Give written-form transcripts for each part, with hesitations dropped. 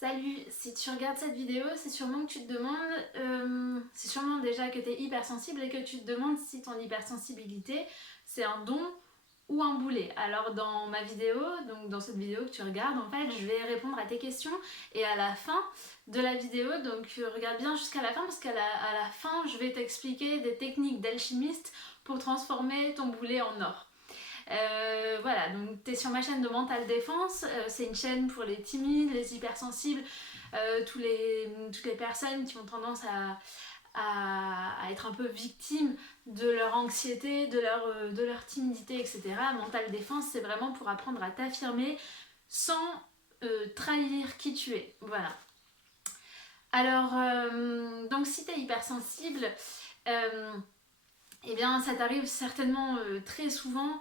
Salut, si tu regardes cette vidéo, c'est sûrement que tu te demandes, c'est sûrement déjà que tu es hypersensible et que tu te demandes si ton hypersensibilité c'est un don ou un boulet. Alors dans ma vidéo, donc dans cette vidéo que tu regardes, en fait, je vais répondre à tes questions et à la fin de la vidéo, donc regarde bien jusqu'à la fin parce à la fin, je vais t'expliquer des techniques d'alchimiste pour transformer ton boulet en or. Voilà, donc tu es sur ma chaîne de Mental Défense, c'est une chaîne pour les timides, les hypersensibles, toutes les personnes qui ont tendance à être un peu victimes de leur anxiété, de leur timidité, etc. Mental Défense, c'est vraiment pour apprendre à t'affirmer sans trahir qui tu es. Voilà. Alors, donc si tu es hypersensible, eh bien ça t'arrive certainement très souvent,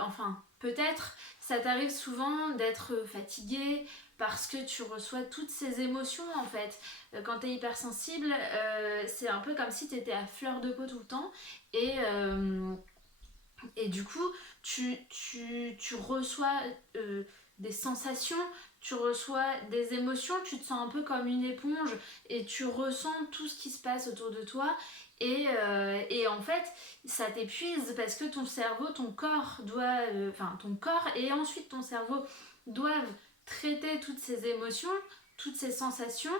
enfin peut-être, ça t'arrive souvent d'être fatigué parce que tu reçois toutes ces émotions en fait. Quand t'es hypersensible, c'est un peu comme si t'étais à fleur de peau tout le temps et du coup tu reçois des sensations, tu reçois des émotions, tu te sens un peu comme une éponge et tu ressens tout ce qui se passe autour de toi et en fait ça t'épuise parce que ton cerveau, ton corps doit, ton corps et ensuite ton cerveau doivent traiter toutes ces émotions, toutes ces sensations,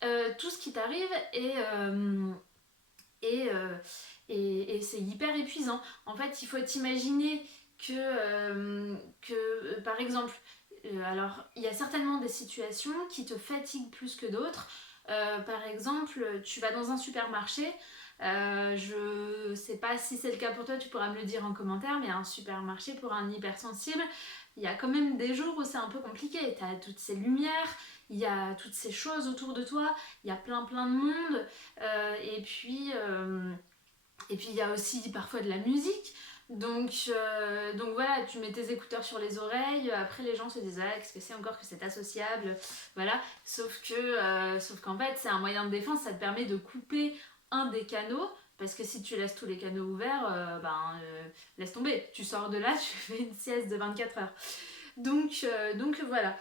tout ce qui t'arrive et, euh, et c'est hyper épuisant. En fait, il faut t'imaginer que par exemple, alors il y a certainement des situations qui te fatiguent plus que d'autres. Par exemple, tu vas dans un supermarché. Je sais pas si c'est le cas pour toi, tu pourras me le dire en commentaire, mais un supermarché pour un hypersensible, il y a quand même des jours où c'est un peu compliqué. Tu as toutes ces lumières, il y a toutes ces choses autour de toi, il y a plein de monde, et puis il y a aussi parfois de la musique. Donc voilà, tu mets tes écouteurs sur les oreilles, après les gens se disent ah, qu'est-ce que c'est encore que c'est associable, voilà. Sauf qu'en fait c'est un moyen de défense, ça te permet de couper un des canaux, parce que si tu laisses tous les canaux ouverts, laisse tomber, tu sors de là, tu fais une sieste de 24 heures. Donc voilà.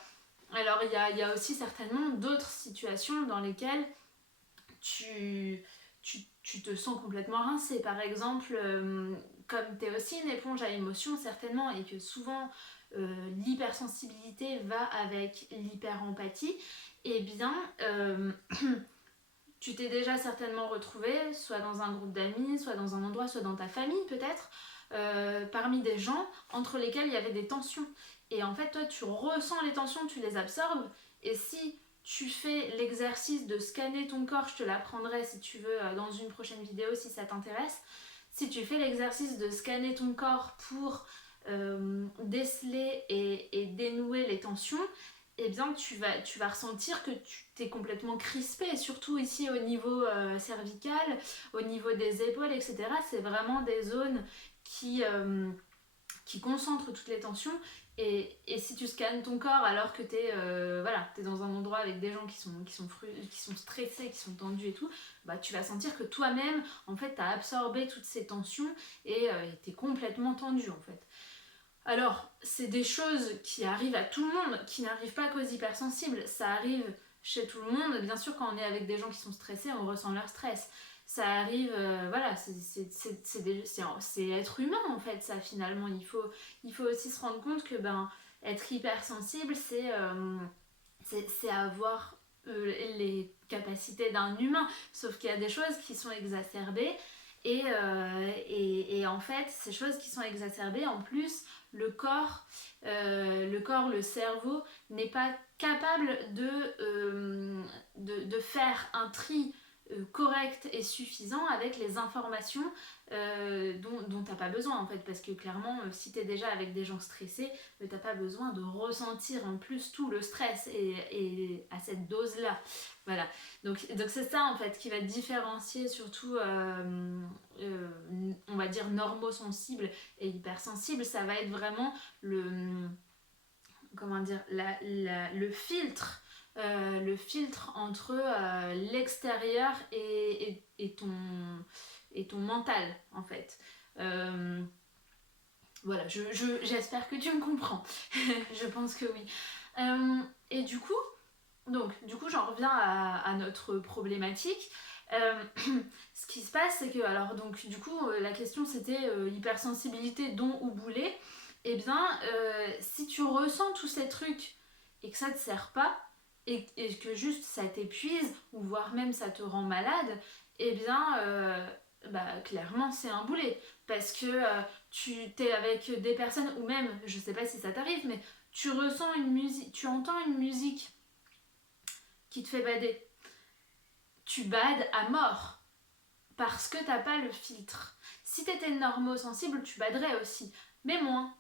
Alors il y a aussi certainement d'autres situations dans lesquelles tu, tu te sens complètement rincé. Par exemple, comme tu es aussi une éponge à émotions, certainement, et que souvent l'hypersensibilité va avec l'hyperempathie, eh bien, tu t'es déjà certainement retrouvé, soit dans un groupe d'amis, soit dans un endroit, soit dans ta famille peut-être, parmi des gens entre lesquels il y avait des tensions. Et en fait, toi, tu ressens les tensions, tu les absorbes, et si tu fais l'exercice de scanner ton corps, je te l'apprendrai si tu veux dans une prochaine vidéo si ça t'intéresse, si tu fais l'exercice de scanner ton corps pour déceler et dénouer les tensions, eh bien tu vas ressentir que tu t'es complètement crispé, surtout ici au niveau cervical, au niveau des épaules, etc. C'est vraiment des zones qui concentrent toutes les tensions. Et si tu scannes ton corps alors que t'es dans un endroit avec des gens qui sont stressés, qui sont tendus et tout, bah, tu vas sentir que toi-même, en fait, t'as absorbé toutes ces tensions et t'es complètement tendu, en fait. Alors, c'est des choses qui arrivent à tout le monde, qui n'arrivent pas qu'aux hypersensibles. Ça arrive chez tout le monde. Bien sûr, quand on est avec des gens qui sont stressés, on ressent leur stress. Ça arrive, voilà, c'est être humain en fait, ça finalement. Il faut aussi se rendre compte que être hypersensible, c'est avoir les capacités d'un humain. Sauf qu'il y a des choses qui sont exacerbées. Et en fait, ces choses qui sont exacerbées, en plus, le cerveau n'est pas capable de faire un tri correct et suffisant avec les informations dont t'as pas besoin en fait, parce que clairement si t'es déjà avec des gens stressés, t'as pas besoin de ressentir en plus tout le stress et à cette dose là, voilà. Donc c'est ça en fait qui va différencier surtout on va dire normosensible et hypersensible. Ça va être vraiment comment dire le filtre entre l'extérieur et ton mental en fait. Voilà, j'espère que tu me comprends. Je pense que oui. Et du coup, Donc, du coup, j'en reviens à notre problématique. Ce qui se passe, c'est que, alors, donc, du coup, la question c'était hypersensibilité, don ou boulet. Eh bien, si tu ressens tous ces trucs et que ça te sert pas, et que juste ça t'épuise, ou voire même ça te rend malade, eh bien, bah, clairement, c'est un boulet. Parce que tu t'es avec des personnes, ou même, je sais pas si ça t'arrive, mais tu ressens une musique, tu entends une musique qui te fait bader. Tu bades à mort parce que t'as pas le filtre. Si t'étais normosensible, tu baderais aussi, mais moins.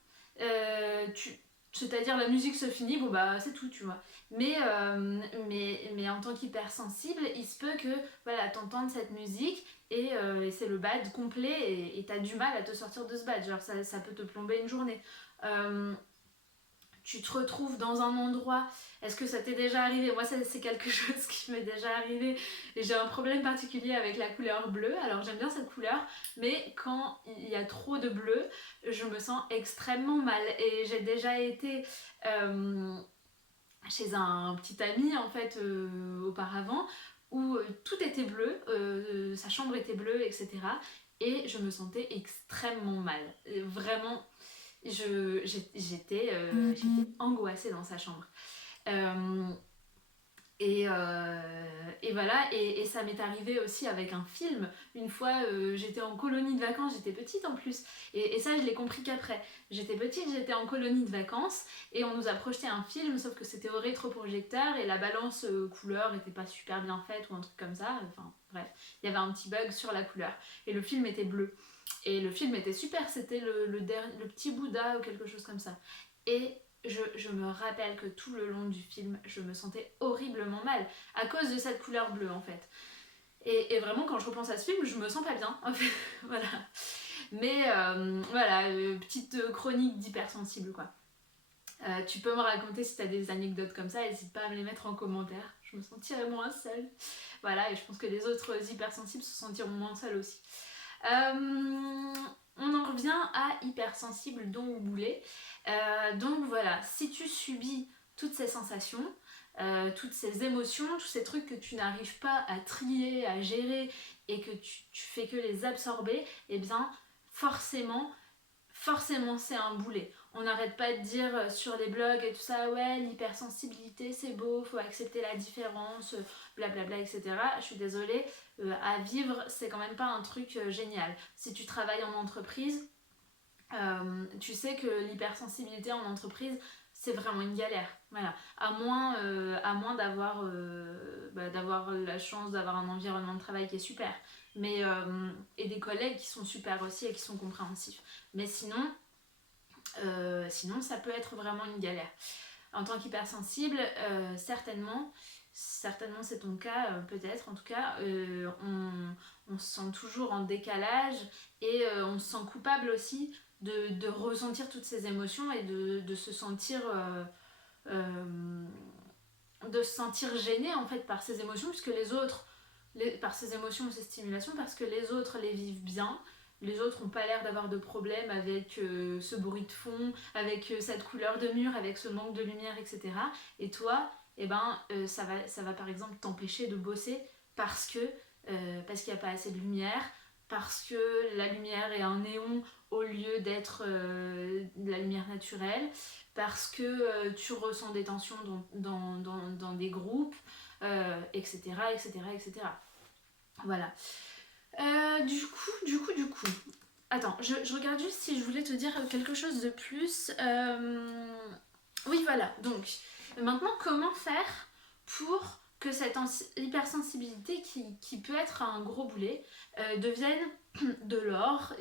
C'est-à-dire la musique se finit, bon bah c'est tout, tu vois. Mais en tant qu'hypersensible, il se peut que voilà, t'entendes cette musique et c'est le bad complet et t'as du mal à te sortir de ce bad. Genre ça peut te plomber une journée. Tu te retrouves dans un endroit, est-ce que ça t'est déjà arrivé? Moi, c'est quelque chose qui m'est déjà arrivé et j'ai un problème particulier avec la couleur bleue. Alors, j'aime bien cette couleur, mais quand il y a trop de bleu, je me sens extrêmement mal. Et j'ai déjà été chez un petit ami, en fait, auparavant, où tout était bleu, sa chambre était bleue, etc. Et je me sentais extrêmement mal. Vraiment, j'étais angoissée dans sa chambre. Euh, et voilà, et ça m'est arrivé aussi avec un film. Une fois, j'étais en colonie de vacances, j'étais petite en plus, et ça, je l'ai compris qu'après. J'étais petite, j'étais en colonie de vacances, et on nous a projeté un film, sauf que c'était au rétroprojecteur, et la balance couleur était pas super bien faite, ou un truc comme ça. Enfin, bref, il y avait un petit bug sur la couleur, et le film était bleu. Et le film était super, c'était le petit Bouddha ou quelque chose comme ça. Et je me rappelle que tout le long du film, je me sentais horriblement mal à cause de cette couleur bleue en fait. Et vraiment, quand je repense à ce film, je me sens pas bien en fait. Voilà. Mais voilà, petite chronique d'hypersensible quoi. Tu peux me raconter si tu as des anecdotes comme ça, n'hésite pas à me les mettre en commentaire. Je me sentirais moins seule. Voilà, et je pense que les autres hypersensibles se sentiront moins seuls aussi. On en revient à hypersensible, don ou boulet. Donc voilà, si tu subis toutes ces sensations, toutes ces émotions, tous ces trucs que tu n'arrives pas à trier, à gérer et que tu fais que les absorber, eh bien forcément c'est un boulet. On n'arrête pas de dire sur les blogs et tout ça, ouais, l'hypersensibilité c'est beau, faut accepter la différence, blablabla, etc. Je suis désolée, à vivre, c'est quand même pas un truc génial. Si tu travailles en entreprise, tu sais que l'hypersensibilité en entreprise, c'est vraiment une galère. Voilà. À moins d'avoir la chance d'avoir un environnement de travail qui est super. Et des collègues qui sont super aussi et qui sont compréhensifs. Mais sinon, ça peut être vraiment une galère. En tant qu'hypersensible, certainement c'est ton cas, peut-être en tout cas, on se sent toujours en décalage et on se sent coupable aussi de ressentir toutes ces émotions et de se sentir gêné en fait par ces émotions puisque par ces émotions, ces stimulations, parce que les autres les vivent bien. Les autres n'ont pas l'air d'avoir de problème avec ce bruit de fond, avec cette couleur de mur, avec ce manque de lumière, etc. Et toi, eh ben, ça va par exemple t'empêcher de bosser parce qu'il n'y a pas assez de lumière, parce que la lumière est un néon au lieu d'être de la lumière naturelle, parce que tu ressens des tensions dans des groupes, etc., etc., etc. Voilà. Du coup. Attends, je regarde juste si je voulais te dire quelque chose de plus. Oui, voilà. Donc, maintenant, comment faire pour que cette hypersensibilité qui peut être un gros boulet devienne de l'or,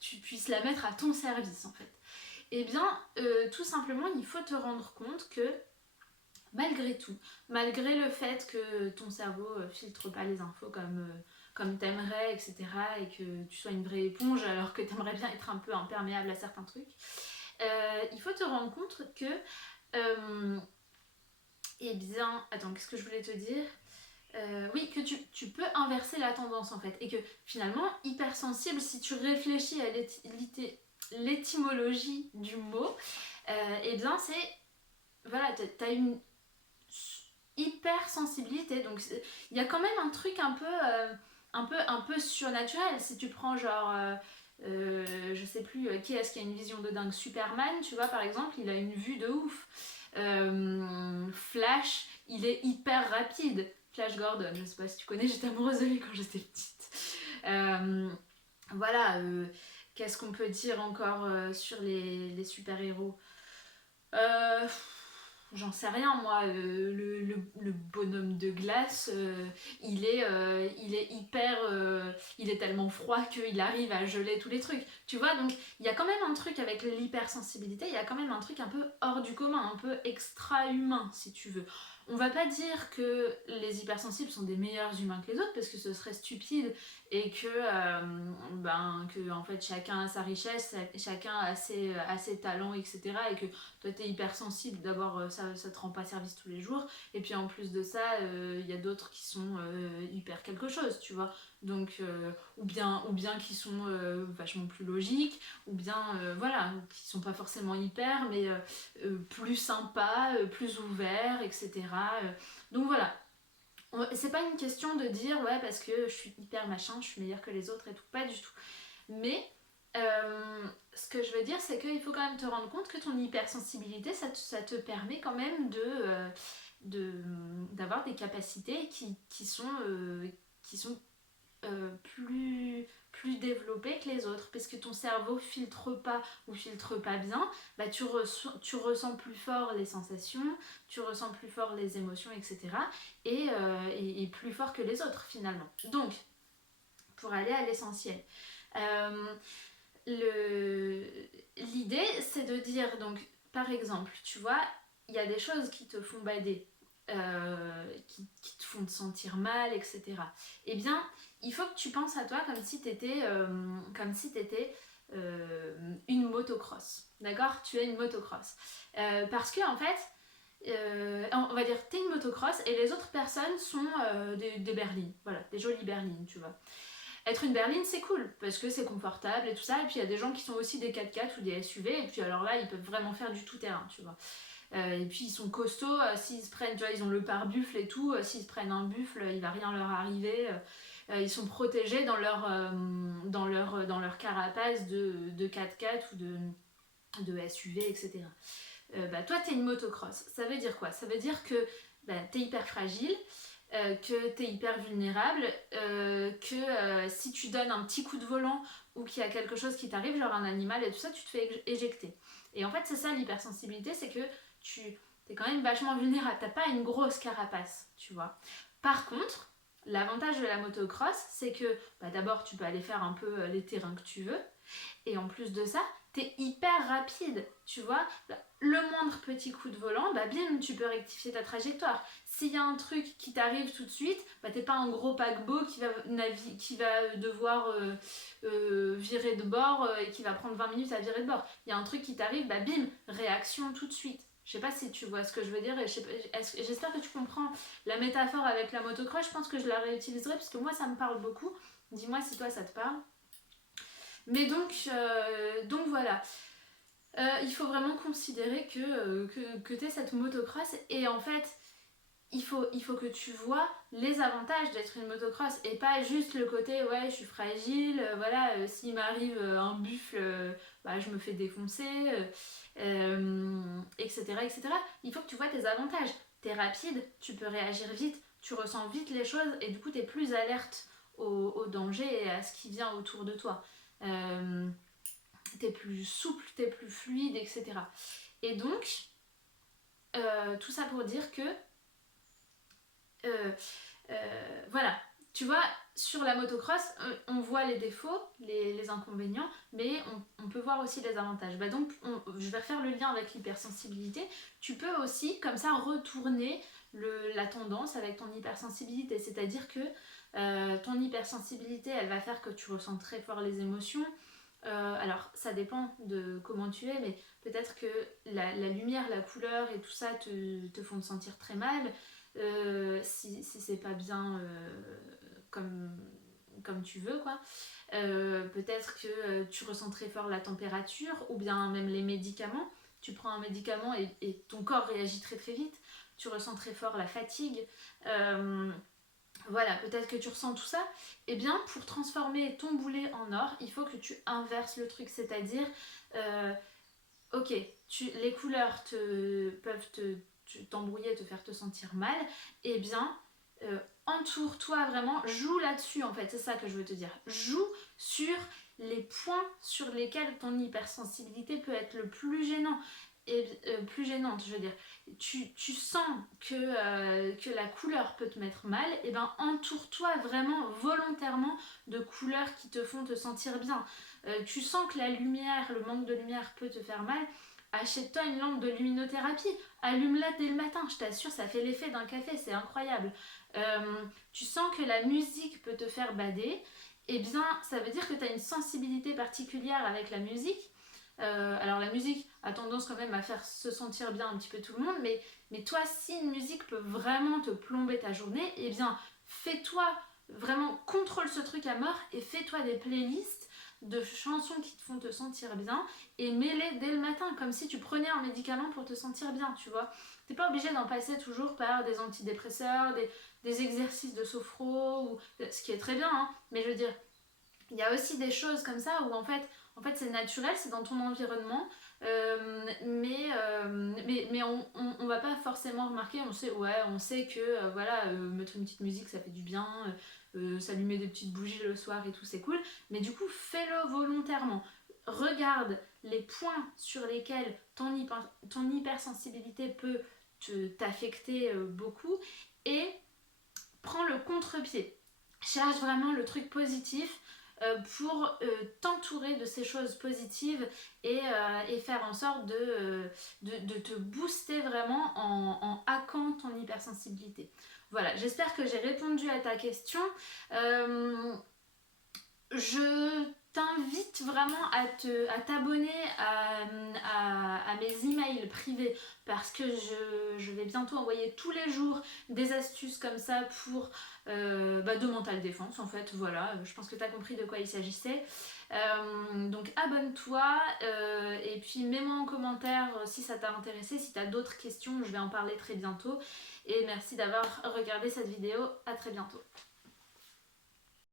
tu puisses la mettre à ton service en fait. Eh bien, tout simplement, il faut te rendre compte que malgré tout, malgré le fait que ton cerveau filtre pas les infos comme t'aimerais, etc., et que tu sois une vraie éponge alors que t'aimerais bien être un peu imperméable à certains trucs, il faut te rendre compte que eh bien, attends, qu'est-ce que je voulais te dire? Oui, que tu peux inverser la tendance en fait, et que finalement, hypersensible, si tu réfléchis à l'étymologie du mot, eh bien c'est, voilà, t'as une hypersensibilité. Donc il y a quand même un truc un peu surnaturel. Si tu prends genre, je sais plus qui est-ce qui a une vision de dingue, Superman, tu vois, par exemple, il a une vue de ouf. Flash, il est hyper rapide. Flash Gordon, je sais pas si tu connais, j'étais amoureuse de lui quand j'étais petite. Voilà, qu'est-ce qu'on peut dire encore sur les super-héros? euh, J'en sais rien, moi. Le bonhomme de glace, il est hyper. Il est tellement froid qu'il arrive à geler tous les trucs. Tu vois, donc il y a quand même un truc avec l'hypersensibilité, il y a quand même un truc un peu hors du commun, un peu extra-humain, si tu veux. On va pas dire que les hypersensibles sont des meilleurs humains que les autres, parce que ce serait stupide et que en fait chacun a sa richesse, chacun a ses talents, etc. Et que toi t'es hypersensible, d'abord ça te rend pas service tous les jours, et puis en plus de ça il y a d'autres qui sont hyper quelque chose, tu vois. Donc ou bien qui sont vachement plus logiques, ou bien voilà, qui sont pas forcément hyper, mais plus sympas, plus ouverts, etc. Donc voilà, c'est pas une question de dire ouais parce que je suis hyper machin, je suis meilleure que les autres et tout, pas du tout. Mais ce que je veux dire, c'est qu'il faut quand même te rendre compte que ton hypersensibilité, ça te permet quand même d'avoir des capacités qui sont plus développées que les autres, parce que ton cerveau filtre pas ou filtre pas bien, bah tu ressens plus fort les sensations, tu ressens plus fort les émotions, etc. Et plus fort que les autres finalement. Donc, pour aller à l'essentiel, euh, l'idée c'est de dire, donc par exemple, tu vois, il y a des choses qui te font bader, qui te font te sentir mal, etc. Eh bien, il faut que tu penses à toi comme si t'étais une motocross. D'accord? Tu es une motocross. Parce que en fait, on va dire t'es une motocross et les autres personnes sont des berlines. Voilà, des jolies berlines, tu vois. Être une berline, c'est cool, parce que c'est confortable et tout ça. Et puis il y a des gens qui sont aussi des 4x4 ou des SUV, et puis alors là, ils peuvent vraiment faire du tout-terrain, tu vois. Et puis ils sont costauds, s'ils se prennent, tu vois, ils ont le pare-buffle et tout, s'ils se prennent un buffle, il va rien leur arriver. Ils sont protégés dans leur carapace de 4x4 ou de SUV, etc. Bah, toi, t'es une motocross. Ça veut dire quoi? Ça veut dire que bah, t'es hyper fragile, que t'es hyper vulnérable, que si tu donnes un petit coup de volant ou qu'il y a quelque chose qui t'arrive, genre un animal et tout ça, tu te fais éjecter. Et en fait, c'est ça l'hypersensibilité, c'est que tu es quand même vachement vulnérable. T'as pas une grosse carapace, tu vois. Par contre, l'avantage de la motocross, c'est que bah, d'abord, tu peux aller faire un peu les terrains que tu veux. Et en plus de ça, t'es hyper rapide, tu vois. Le moindre petit coup de volant, bah bim, tu peux rectifier ta trajectoire. S'il y a un truc qui t'arrive tout de suite, bah t'es pas un gros paquebot qui va devoir virer de bord et qui va prendre 20 minutes à virer de bord. Il y a un truc qui t'arrive, bah bim, réaction tout de suite. Je sais pas si tu vois ce que je veux dire, et j'espère que tu comprends la métaphore avec la motocross. Je pense que je la réutiliserai parce que moi ça me parle beaucoup. Dis-moi si toi ça te parle. Mais donc voilà, il faut vraiment considérer que tu es cette motocross, et en fait il faut que tu vois les avantages d'être une motocross et pas juste le côté ouais je suis fragile, voilà, s'il m'arrive un buffle, bah, je me fais défoncer, etc., etc. Il faut que tu vois tes avantages. T'es rapide, tu peux réagir vite, tu ressens vite les choses et du coup t'es plus alerte au danger et à ce qui vient autour de toi. Euh, T'es plus souple, t'es plus fluide, etc. Et donc, tout ça pour dire que, voilà, tu vois, sur la motocross, on voit les défauts, les inconvénients, mais on peut voir aussi les avantages. Bah donc, je vais faire le lien avec l'hypersensibilité. Tu peux aussi, comme ça, retourner la tendance avec ton hypersensibilité. C'est-à-dire que ton hypersensibilité, elle va faire que tu ressens très fort les émotions. Alors, ça dépend de comment tu es, mais peut-être que la lumière, la couleur et tout ça te font te sentir très mal. Si c'est pas bien comme tu veux, quoi. Peut-être que tu ressens très fort la température ou bien même les médicaments. tu prends un médicament et ton corps réagit très très vite, tu ressens très fort la fatigue, voilà, peut-être que tu ressens tout ça, et bien pour transformer ton boulet en or, il faut que tu inverses le truc, c'est-à-dire, ok, les couleurs peuvent t'embrouiller, te faire te sentir mal, et bien entoure-toi vraiment, joue là-dessus en fait, c'est ça que je veux te dire. Joue sur les points sur lesquels ton hypersensibilité peut être le plus gênant. Et plus gênante, je veux dire. Tu sens que la couleur peut te mettre mal, et ben entoure-toi vraiment volontairement de couleurs qui te font te sentir bien. Tu sens que la lumière, le manque de lumière peut te faire mal, achète-toi une lampe de luminothérapie, allume-la dès le matin, je t'assure, ça fait l'effet d'un café, c'est incroyable. Tu sens que la musique peut te faire bader, et bien ça veut dire que tu as une sensibilité particulière avec la musique. Alors la musique a tendance quand même à faire se sentir bien un petit peu tout le monde, mais toi, si une musique peut vraiment te plomber ta journée, eh bien fais-toi vraiment, contrôle ce truc à mort et fais-toi des playlists de chansons qui te font te sentir bien et mets-les dès le matin, comme si tu prenais un médicament pour te sentir bien, tu vois. T'es pas obligé d'en passer toujours par des antidépresseurs, des exercices de sophro, ou, ce qui est très bien, hein, mais je veux dire, il y a aussi des choses comme ça où en fait c'est naturel, c'est dans ton environnement, mais on va pas forcément remarquer, on sait que voilà, mettre une petite musique ça fait du bien, s'allumer des petites bougies le soir et tout c'est cool, mais du coup fais-le volontairement. Regarde les points sur lesquels ton hypersensibilité peut t'affecter beaucoup et prends le contre-pied. Cherche vraiment le truc positif pour t'entourer de ces choses positives et faire en sorte de te booster vraiment en hackant ton hypersensibilité. Voilà, j'espère que j'ai répondu à ta question. Je t'invite vraiment à t'abonner à mes emails privés parce que je vais bientôt envoyer tous les jours des astuces comme ça pour de mental défense en fait, voilà, je pense que tu as compris de quoi il s'agissait. Donc abonne-toi et puis mets-moi en commentaire si ça t'a intéressé, si tu as d'autres questions, je vais en parler très bientôt et merci d'avoir regardé cette vidéo, à très bientôt.